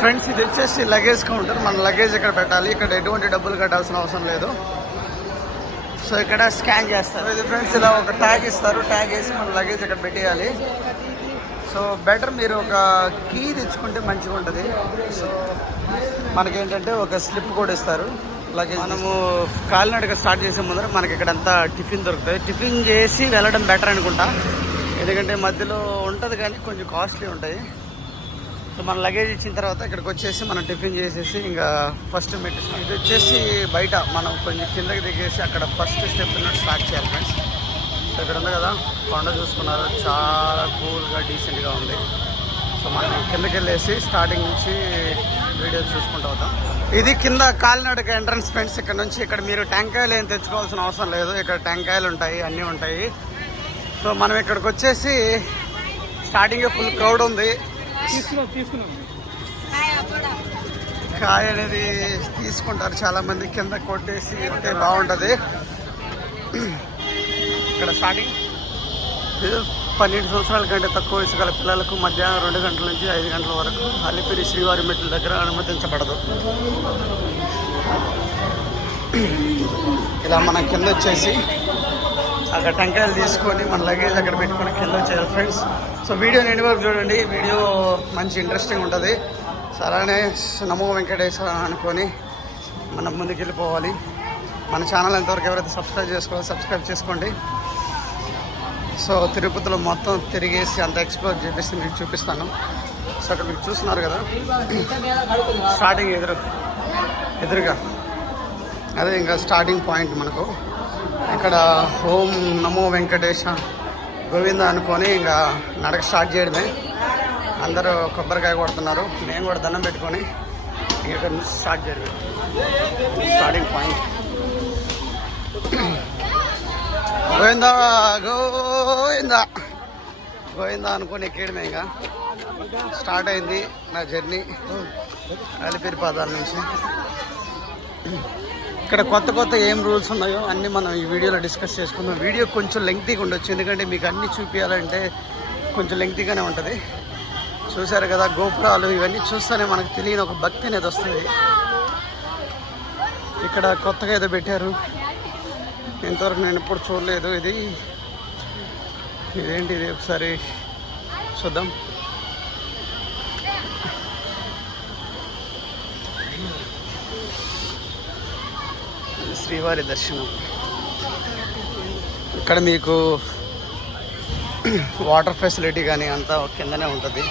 Friends ఇది వచ్చేసి luggage counter మన లగేజ్ ఇక్కడ పెట్టాలి. ఇక్కడ ఎటువంటి డబ్బులు కట్టాల్సిన అవసరం లేదు. సో ఇక్కడ స్కాన్ చేస్తారు. ఇది ఫ్రెండ్స్ ఇలా ఒక ట్యాగ్ ఇస్తారు. ట్యాగ్ వేసి మన లగేజ్ ఇక్కడ పెట్టేయాలి. సో బెటర్ మీరు ఒక కీ తెచ్చుకుంటే మంచిగా ఉంటుంది. సో మనకేంటంటే ఒక స్లిప్ కూడా ఇస్తారు. లగేజ్ మనము కాలినడక స్టార్ట్ చేసే ముందర మనకి ఇక్కడ అంతా టిఫిన్ దొరుకుతుంది టిఫిన్ చేసి వెళ్ళడం బెటర్ అనుకుంటా. ఎందుకంటే మధ్యలో ఉంటుంది కానీ కొంచెం కాస్ట్లీ ఉంటాయి. సో మన లగేజ్ ఇచ్చిన తర్వాత ఇక్కడికి వచ్చేసి మనం టిఫిన్ చేసేసి ఇంకా ఫస్ట్ మెట్ ఇది వచ్చేసి బయట మనం కొంచెం కిందకి దిగేసి అక్కడ ఫస్ట్ స్టెప్ స్టార్ట్ చేయాలి ఫ్రెండ్స్ సో ఇక్కడ ఉంది కదా కొండ చూసుకున్నారు. చాలా కూల్గా డీసెంట్గా ఉంది. సో మనం కిందకి వెళ్ళేసి స్టార్టింగ్ నుంచి వీడియో చూసుకుంటూ అవుతాం ఇది కింద కాలినడక ఎంట్రన్స్ ఫ్రెండ్స్ ఇక్కడ నుంచి ఇక్కడ మీరు టెంకాయలు ఏం తెచ్చుకోవాల్సిన అవసరం లేదు. ఇక్కడ టెంకాయలు ఉంటాయి అన్నీ ఉంటాయి. సో మనం ఇక్కడికి వచ్చేసి స్టార్టింగ్ ఫుల్ క్రౌడ్ ఉంది. తీసుకున్నాం తీసుకున్నాం. కాయ అనేది తీసుకుంటారు చాలా మంది కింద కొట్టేసి ఉంటే బాగుంటుంది. ఇక్కడ స్టార్టింగ్? పన్నెండు సంవత్సరాల కంటే తక్కువ వయసు గల పిల్లలకు మధ్యాహ్నం రెండు గంటల నుంచి ఐదు గంటల వరకు అలిపిరి శ్రీవారి మెట్ల దగ్గర అనుమతించబడదు. ఇలా మనం కింద వచ్చేసి అక్కడ టెంకాయలు తీసుకొని మన లగేజ్ అక్కడ పెట్టుకొని కింద వచ్చేయాలి ఫ్రెండ్స్ సో వీడియో నేను వరకు చూడండి. వీడియో మంచి ఇంట్రెస్టింగ్ ఉంటుంది. సో అలానే నమో వెంకటేశ్వర అనుకొని మనం ముందుకు వెళ్ళిపోవాలి మన ఛానల్ ఎంతవరకు ఎవరైతే సబ్స్క్రైబ్ చేసుకోవాలో సబ్స్క్రైబ్ చేసుకోండి. సో తిరుపతిలో మొత్తం తిరిగేసి అంత ఎక్స్ప్లోర్ చేపిస్తే మీకు చూపిస్తాను. సో అక్కడ మీరు చూస్తున్నారు కదా. స్టార్టింగ్ ఎదురు ఎదురుగా. అదే ఇంకా స్టార్టింగ్ పాయింట్ మనకు. ఇక్కడ ఓం నమో వెంకటేశ గోవింద అనుకొని ఇంకా నడక స్టార్ట్ చేయడమే. అందరూ కొబ్బరికాయ కొడుతున్నారు. మేము కూడా దండం పెట్టుకొని ఇక్కడ నుంచి స్టార్ట్ చేయడమే. Starting point Govinda Govinda. Govinda అనుకొని ఎక్కేయడమే ఇంకా. స్టార్ట్ అయింది నా జర్నీ అలిపిరి పాదాల నుంచి. ఇక్కడ కొత్త కొత్త ఏం రూల్స్ ఉన్నాయో అన్నీ మనం ఈ వీడియోలో డిస్కస్ చేసుకుందాం. వీడియో కొంచెం లెంగ్తీగా ఉండొచ్చు ఎందుకంటే మీకు అన్నీ చూపించాలంటే కొంచెం లెంగ్తీగానే ఉంటుంది. చూశారు కదా గోపురాలు ఇవన్నీ చూస్తేనే మనకు తెలియని ఒక భక్తి అనేది వస్తుంది. ఇక్కడ కొత్తగా ఏదో పెట్టారు. ఇంతవరకు నేను ఎప్పుడు చూడలేదు ఇది. ఇదేంటి ఇది ఒకసారి చూద్దాం. శ్రీవారి దర్శనం. ఇక్కడ మీకు వాటర్ ఫెసిలిటీ కానీ అంతా కిందనే ఉంటుంది.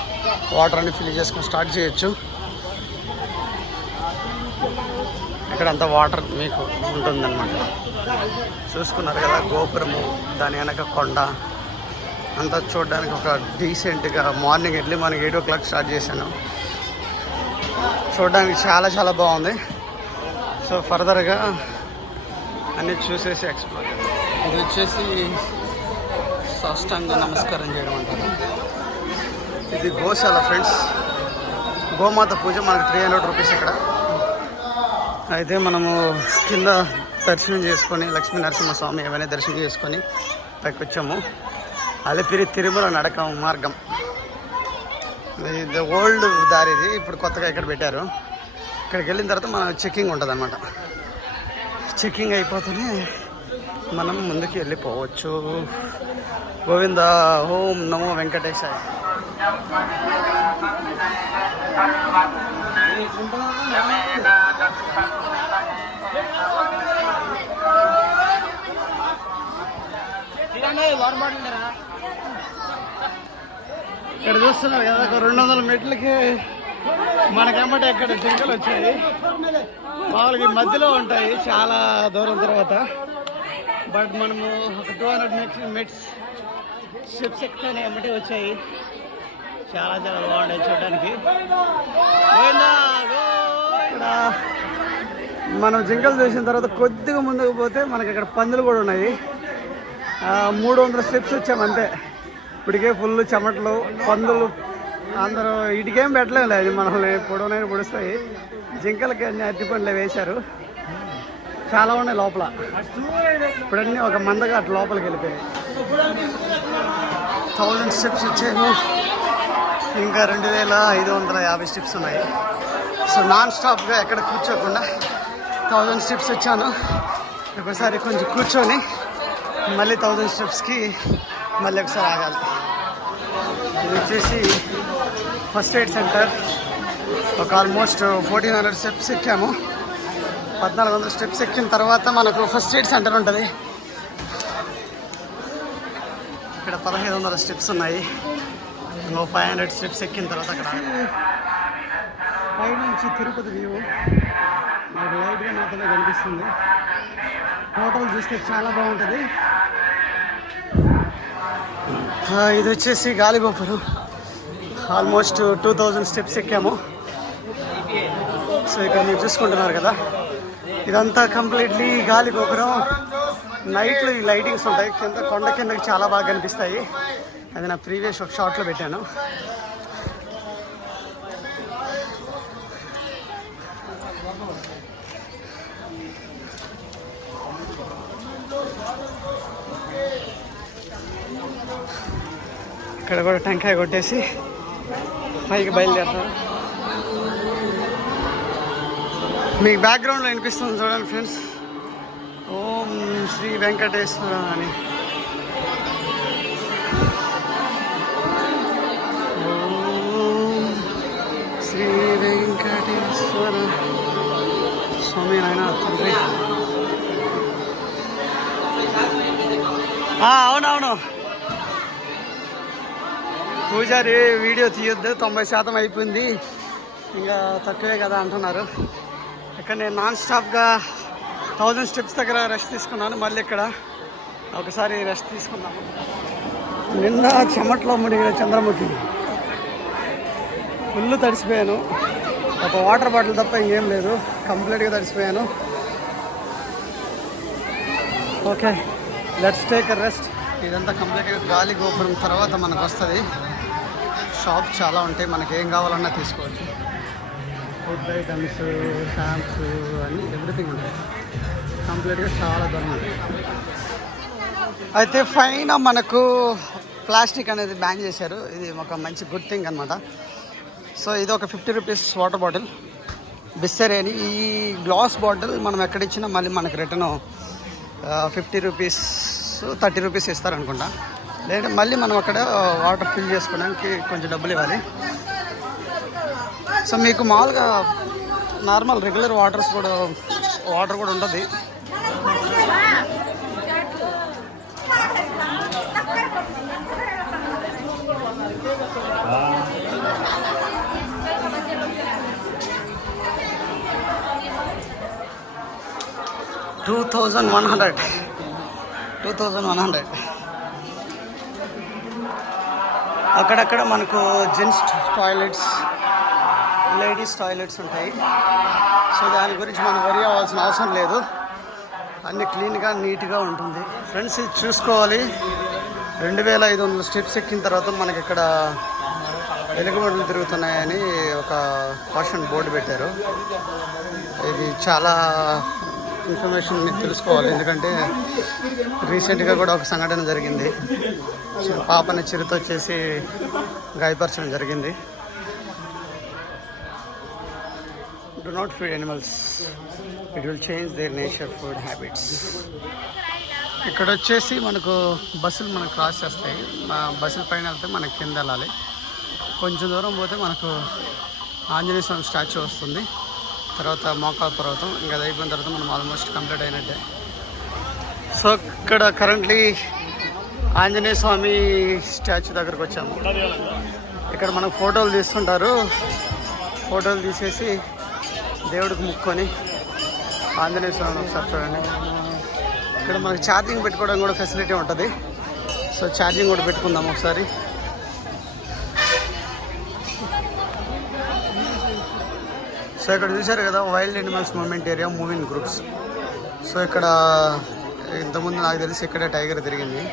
వాటర్ అన్ని ఫిల్ చేసుకొని స్టార్ట్ చేయొచ్చు. ఇక్కడ అంతా వాటర్ మీకు ఉంటుందన్నమాట. చూసుకున్నారు కదా గోపురము దాని వెనక కొండ. అంతా చూడడానికి ఒక డీసెంట్గా morning early morning eight o'clock start చేశాను. చూడడానికి చాలా చాలా బాగుంది. సో ఫర్దర్గా అన్ని చూసేసి ఎక్స్ప్లోర్ ఇది వచ్చేసి సాష్టాంగ నమస్కారం చేయడం అంటారు. ఇది గోశాల ఫ్రెండ్స్. గోమాత పూజ మనకు త్రీ హండ్రెడ్ రూపీస్ ఇక్కడ. అయితే మనము కింద దర్శనం చేసుకొని లక్ష్మీ నరసింహస్వామి అవన్నీ దర్శనం చేసుకొని పైకి వచ్చాము అలిపిరి తిరుమల నడక మార్గం. ఇది ఓల్డ్ దారి ఇది. ఇప్పుడు కొత్తగా ఇక్కడ పెట్టారు. ఇక్కడికి వెళ్ళిన తర్వాత మన చెక్కింగ్ ఉంటుంది అనమాట చెక్కింగ్ అయిపోతేనే మనం ముందుకు వెళ్ళిపోవచ్చు. గోవింద ఓం నమో వెంకటేశాయ. ఇక్కడ చూస్తున్నారు కదా ఒక రెండు వందల మెట్లకి మనకేమంటే ఇక్కడ జింకలు వచ్చాయి. మామూలుగా ఈ మధ్యలో ఉంటాయి చాలా దూరం తర్వాత. బట్ మనము ఒక టూ హండ్రెడ్ మెట్స్ మెట్స్ స్టెప్స్ ఎక్కితేనే ఎమ్మటి వచ్చాయి. చాలా చాలా బాగున్నాయి చూడడానికి. మనం జింకలు చూసిన తర్వాత కొద్దిగా ముందుకు పోతే మనకి ఇక్కడ పందులు కూడా ఉన్నాయి. మూడు వందల స్టెప్స్ వచ్చాము అంతే. ఇప్పటికే ఫుల్ చెమటలు పందులు అందరూ ఇటుకేం పెట్టలేము లేదు మనల్ని పొడవునైనా పొడుస్తాయి. జింకలకి అన్ని అరటిపండ్లు వేశారు. చాలా ఉన్నాయి లోపల. ఇప్పుడన్నీ ఒక మందగా అటు లోపలికి వెళ్ళిపోయాయి. థౌజండ్ స్టెప్స్ వచ్చాము ఇంకా రెండు వేల ఐదు వందల యాభై స్టెప్స్ ఉన్నాయి. సో నాన్ స్టాప్గా ఎక్కడ కూర్చోకుండా థౌజండ్ స్టెప్స్ వచ్చాను. ఒకసారి కొంచెం కూర్చొని మళ్ళీ థౌజండ్ స్టెప్స్కి మళ్ళీ ఒకసారి ఆగాలి. ఇది వచ్చేసి ఫస్ట్ ఎయిడ్ సెంటర్. ఒక ఆల్మోస్ట్ ఫోర్టీన్ హండ్రెడ్ స్టెప్స్ ఎక్కాము. పద్నాలుగు వందల స్టెప్స్ ఎక్కిన తర్వాత మనకు ఫస్ట్ ఎయిడ్ సెంటర్ ఉంటుంది. ఇక్కడ పదహైదు వందల స్టెప్స్ ఉన్నాయి. ఇంకో ఫైవ్ హండ్రెడ్ స్టెప్స్ ఎక్కిన తర్వాత అక్కడ. పై నుంచి తిరుపతి వ్యూ. మాకు లైట్గా మాత్రమే కనిపిస్తుంది. హోటల్ చూస్తే చాలా బాగుంటుంది. ఇది వచ్చేసి Galigopuram almost two thousand steps ఎక్కాము. సో ఇక్కడ మీరు చూసుకుంటున్నారు కదా. ఇదంతా కంప్లీట్లీ గాలి గోపురం. నైట్లో ఈ లైటింగ్స్ ఉంటాయి. కింద కొండ కిందకి చాలా బాగా కనిపిస్తాయి. అది నా ప్రీవియస్ ఒక షార్ట్లో పెట్టాను. ఇక్కడ కూడా టెంకాయ కొట్టేసి పైకి బయలుదేరుతారు మీకు బ్యాక్గ్రౌండ్లో వినిపిస్తుంది చూడండి ఫ్రెండ్స్ ఓం శ్రీ వెంకటేశ్వర అని. శ్రీ వెంకటేశ్వర స్వామి నాయన తండ్రి. అవునవును పూజారి వీడియో తీయొద్దు తొంభై శాతం అయిపోయింది. ఇంకా తక్కువే కదా అంటున్నారు. ఇక్కడ నేను నాన్ స్టాప్గా థౌజండ్ స్టెప్స్ దగ్గర రెస్ట్ తీసుకున్నాను. మళ్ళీ ఇక్కడ ఒకసారి రెస్ట్ తీసుకున్నాము నిన్న చెమట్లో మునిగిన చంద్రముఖి. ఫుల్ తడిసిపోయాను. ఒక వాటర్ బాటిల్ తప్ప ఇంకేం లేదు. కంప్లీట్గా తడిసిపోయాను. ఓకే లెట్స్ టేక్ రెస్ట్ ఇదంతా కంప్లీట్గా గాలి గోపురం తర్వాత మనకు వస్తుంది. షాప్ చాలా ఉంటాయి. మనకి ఏం కావాలన్నా తీసుకోవచ్చు. ఫుడ్ ఐటమ్స్ షాంప్స్ అన్నీ ఎవ్రీథింగ్ ఉంటాయి. కంప్లీట్గా చాలా దూరం ఉంది అయితే పైన మనకు ప్లాస్టిక్ అనేది బ్యాన్ చేశారు. ఇది ఒక మంచి గుడ్ థింగ్ అనమాట సో ఇది ఒక fifty rupees water bottle Bisleri అని ఈ గ్లాస్ బాటిల్ మనం ఎక్కడ ఇచ్చినా మళ్ళీ మనకు return fifty rupees thirty rupees ఇస్తారనుకుంటా. లేదంటే మళ్ళీ మనం అక్కడ వాటర్ ఫిల్ చేసుకోవడానికి కొంచెం డబ్బులు ఇవ్వాలి. సో మీకు మామూలుగా నార్మల్ రెగ్యులర్ వాటర్స్ కూడా వాటర్ కూడా ఉంటుంది. Two thousand one hundred. Two thousand one hundred. అక్కడక్కడ మనకు జెంట్స్ టాయిలెట్స్ లేడీస్ టాయిలెట్స్ ఉంటాయి. సో దాని గురించి మనం వరి అవ్వాల్సిన అవసరం లేదు. అన్ని క్లీన్గా నీట్గా ఉంటుంది. ఫ్రెండ్స్ ఇది చూసుకోవాలి. రెండు వేల ఐదు వందల స్టెప్స్ ఎక్కిన తర్వాత మనకి ఇక్కడ వెలుగుబడులు తిరుగుతున్నాయని ఒక కాషన్ బోర్డు పెట్టారు. ఇది చాలా ఇన్ఫర్మేషన్ మీకు తెలుసుకోవాలి. ఎందుకంటే రీసెంట్గా కూడా ఒక సంఘటన జరిగింది. పాపని చిరుతో వచ్చేసి గాయపరచడం జరిగింది. Do not feed animals it will change their nature food habits ఇక్కడ వచ్చేసి మనకు బస్సులు మనకు క్రాస్ చేస్తాయి. మా బస్సుల పైన వెళ్తే మనకు కింద వెళ్ళాలి. కొంచెం దూరం పోతే మనకు ఆంజనేయ స్వామి స్టాచ్యూ వస్తుంది. తర్వాత మోకాల పర్వతం ఇంకా అది అయిపోయిన తర్వాత మనం ఆల్మోస్ట్ కంప్లీట్ అయినట్టే. సో ఇక్కడ కరెంట్లీ ఆంజనేయ స్వామి స్టాచ్యూ దగ్గరకు వచ్చాము. ఇక్కడ మనకు ఫోటోలు తీస్తుంటారు. ఫోటోలు తీసేసి దేవుడికి ముక్కొని ఆంజనేయ స్వామిని ఒకసారి చూడండి. ఇక్కడ మనకు ఛార్జింగ్ పెట్టుకోవడం కూడా ఫెసిలిటీ ఉంటుంది. సో ఛార్జింగ్ కూడా పెట్టుకుందాం ఒకసారి. సో ఇక్కడ చూశారు కదా wild animals movement area moving groups so ఇక్కడ ఇంతకుముందు నాకు తెలిసి ఇక్కడ టైగర్ తిరిగింది.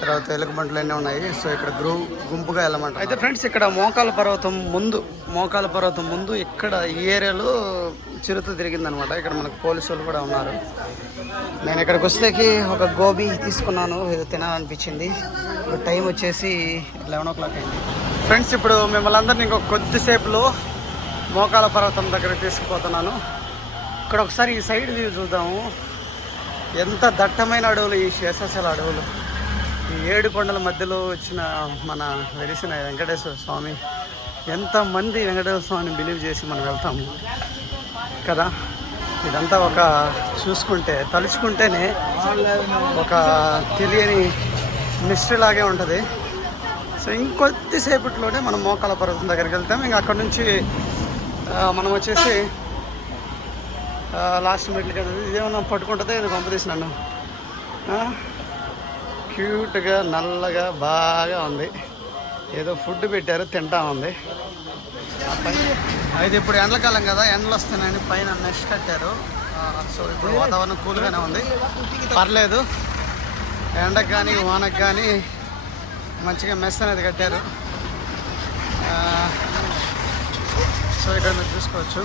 తర్వాత ఎలుగుబంట్లు అన్నీ ఉన్నాయి. సో ఇక్కడ గ్రూ గుంపుగా వెళ్ళమంటారు అయితే ఫ్రెండ్స్ ఇక్కడ మోకాల పర్వతం ముందు మోకాల పర్వతం ముందు ఇక్కడ ఈ ఏరియాలో చిరుత తిరిగింది అనమాట ఇక్కడ మనకు పోలీసు వాళ్ళు కూడా ఉన్నారు. నేను ఇక్కడికి వస్తేకి ఒక గోబీ తీసుకున్నాను. ఏదో తినాలనిపించింది. టైం వచ్చేసి లెవెన్ ఓ క్లాక్ అయింది. ఫ్రెండ్స్ ఇప్పుడు మిమ్మల్ని అందరినీ ఇంకొక కొద్దిసేపులో మోకాల పర్వతం దగ్గర తీసుకుపోతున్నాను. ఇక్కడ ఒకసారి ఈ సైడ్ వ్యూ చూద్దాము. ఎంత దట్టమైన అడవులు ఈ శేషాచల అడవులు. ఈ ఏడు కొండల మధ్యలో వచ్చిన మన వెలిసిన వెంకటేశ్వర స్వామి ఎంతమంది వెంకటేశ్వర స్వామిని బిలీవ్ చేసి మనం వెళ్తాము కదా? ఇదంతా ఒక చూసుకుంటే తలుచుకుంటేనే ఒక తెలియని మిస్టరీ లాగే ఉంటుంది. సో ఇంకొద్దిసేపట్లోనే మనం మోకాల పర్వతం దగ్గరికి వెళ్తాం. ఇంకా అక్కడ నుంచి మనం వచ్చేసి లాస్ట్ మెట్లు కదా ఇదేమన్నా పట్టుకుంటుందో ఇది పంపదీసి నన్ను? క్యూట్గా నల్లగా బాగా ఉంది. ఏదో ఫుడ్ పెట్టారు తింటా ఉంది. అయితే ఇప్పుడు ఎండలకాలం కదా ఎండలు వస్తున్నాయని పైన నెష్ కట్టారు. సో ఇప్పుడు వాతావరణం కూల్గానే ఉంది. పర్లేదు. ఎండకు కానీ వానకు కానీ మంచిగా మెస్ అనేది కట్టారు. సో ఇక్కడ మీరు చూసుకోవచ్చు.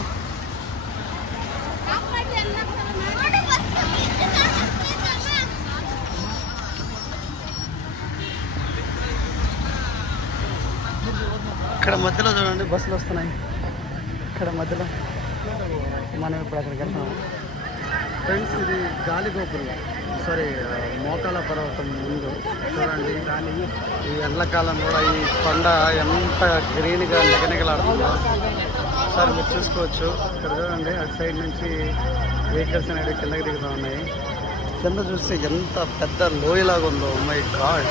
ఇక్కడ మధ్యలో చూడండి బస్సులు వస్తున్నాయి. ఇక్కడ మధ్యలో. మనం ఇప్పుడు అక్కడికి వెళ్తాము ఫ్రెండ్స్ ఇది గాలిగోపురం సారీ మోకాల పర్వతం ముందు. చూడండి. కానీ ఈ ఎండాకాలం కూడా ఈ కొండ ఎంత గ్రీన్గా నిగనిగలాడుతుందో. సార్ మీరు చూసుకోవచ్చు. ఇక్కడ చూడండి అటు సైడ్ నుంచి వెహికల్స్ అనేవి కిందకి దిగుతూ ఉన్నాయి. కింద చూస్తే ఎంత పెద్ద లోయలాగా ఉందో. Oh మై గాడ్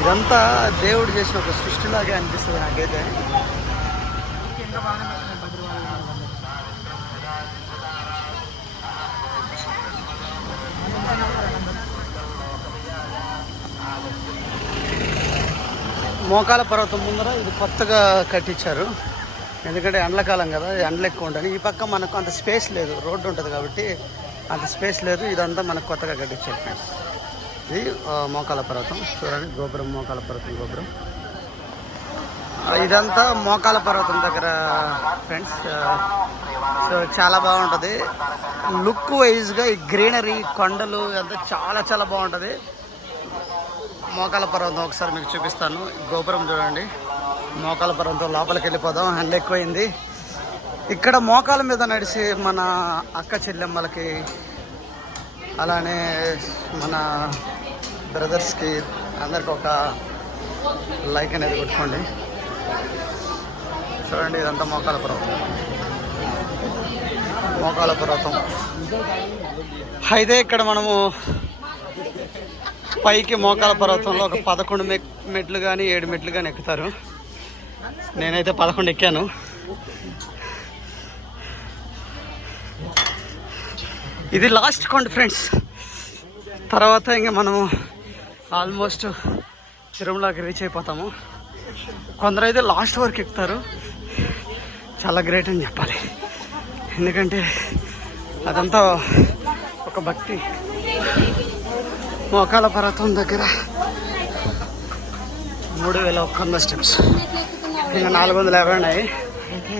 ఇదంతా దేవుడు చేసిన ఒక సృష్టిలాగే అనిపిస్తుంది నాకైతే. మోకాల పర్వతం ముందర ఇది కొత్తగా కట్టించారు. ఎందుకంటే ఎండలకాలం కదా ఎండలు ఎక్కువ ఉంటాయి ఈ పక్క మనకు అంత స్పేస్ లేదు రోడ్డు ఉంటుంది కాబట్టి అంత స్పేస్ లేదు. ఇదంతా మనకు కొత్తగా కట్టించారు ఫ్రెండ్స్. ఇది మోకాల పర్వతం. చూడండి గోపురం మోకాల పర్వతం గోపురం. ఇదంతా మోకాల పర్వతం దగ్గర ఫ్రెండ్స్. సో చాలా బాగుంటుంది. లుక్ వైజ్గా ఈ గ్రీనరీ కొండలు అంతా చాలా చాలా బాగుంటుంది. మోకాల పర్వతం ఒకసారి మీకు చూపిస్తాను. గోపురం చూడండి. మోకాల పర్వతం లోపలికి వెళ్ళిపోదాం. ఎండ ఎక్కువైంది. ఇక్కడ మోకాల మీద నడిచి మన అక్క చెల్లెమ్మలకి అలానే మన బ్రదర్స్కి అందరికి ఒక లైక్ అనేది కొట్టుకోండి చూడండి ఇదంతా మోకాల పర్వతం. మోకాల పర్వతం. అయితే ఇక్కడ మనము పైకి మోకాల పర్వతంలో ఒక పదకొండు మె మెట్లు కానీ ఏడు మెట్లు కానీ ఎక్కుతారు. నేనైతే పదకొండు ఎక్కాను. ఇది లాస్ట్ కొండ ఫ్రెండ్స్. తర్వాత ఇంకా మనము ఆల్మోస్ట్ తిరుమలకి రీచ్ అయిపోతాము. కొందరైతే లాస్ట్ వరకు ఎక్కుతారు. చాలా గ్రేట్ అని చెప్పాలి. ఎందుకంటే అదంతా ఒక భక్తి. మోకాల పర్వతం దగ్గర మూడు వేల ఒక్క వంద స్టెప్స్. ఇంకా నాలుగు వందల యాభై ఉన్నాయి అయితే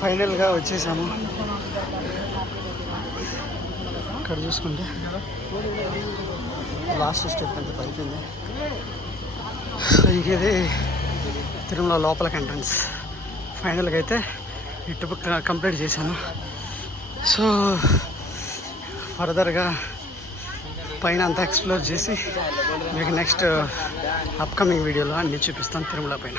ఫైనల్గా వచ్చేసాము. ఇక్కడ చూసుకుంటే లాస్ట్ స్టెప్ అంత పైకింది ఇంకేది తిరుమల లోపలికి ఎంట్రన్స్. ఫైనల్గా అయితే ఇటు కంప్లీట్ చేశాను. సో ఫర్దర్గా పైన అంతా ఎక్స్ప్లోర్ చేసి మీకు నెక్స్ట్ అప్కమింగ్ వీడియోలో అన్నీ చూపిస్తాను తిరుమల పైన.